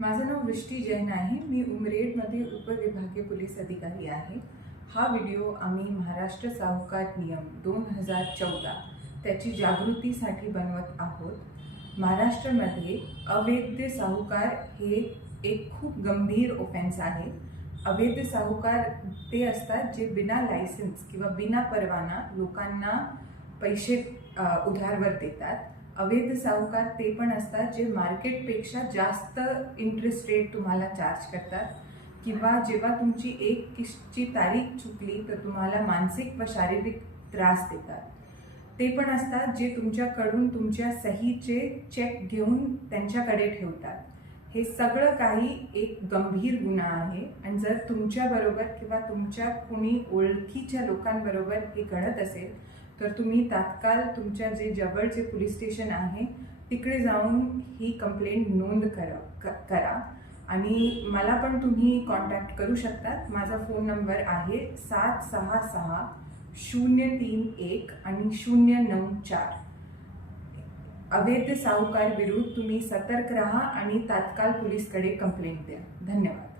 माझं नाव वृष्टी जैन आहे। मी उमरेडमध्ये उपविभागीय पोलीस अधिकारी आहे। हा व्हिडिओ आम्ही महाराष्ट्र साहूकार नियम 2014 त्याची जागृतीसाठी बनवत आहोत। महाराष्ट्रामध्ये अवैध साहूकार हे एक खूप गंभीर ऑफेन्स आहे। अवैध साहूकार ते असतात जे बिना लायसन्स किंवा बिना परवाना लोकांना पैसे उधारवर देतात। अवैध साहूकार ते पण असतात जे मार्केटपेक्षा जास्त इंटरेस्ट रेट तुम्हाला चार्ज करतात किंवा जेव्हा तुमची एक किस्टची तारीख चुकली तर तुम्हाला मानसिक व शारीरिक त्रास देतात। ते पण असतात जे तुमच्याकडून तुमच्या सहीचे चेक घेऊन त्यांच्याकडे ठेवतात। हे सगळं काही एक गंभीर गुन्हा आहे आणि जर तुमच्याबरोबर किंवा तुमच्या कोणी ओळखीच्या लोकांबरोबर हे घडत असेल तर तुम्ही तात्काळ तुमच्या जे जवळचे पोलीस स्टेशन आहे तिकडे जाऊन ही कंप्लेंट नोंद करा आणि मला पण तुम्ही कॉन्टॅक्ट करू शकतात। माझा फोन नंबर आहे 766 031 आणि 094। अवैध साहूकार विरुद्ध तुम्ही सतर्क राहा आणि तात्काळ पोलीसकडे कंप्लेंट द्या। धन्यवाद।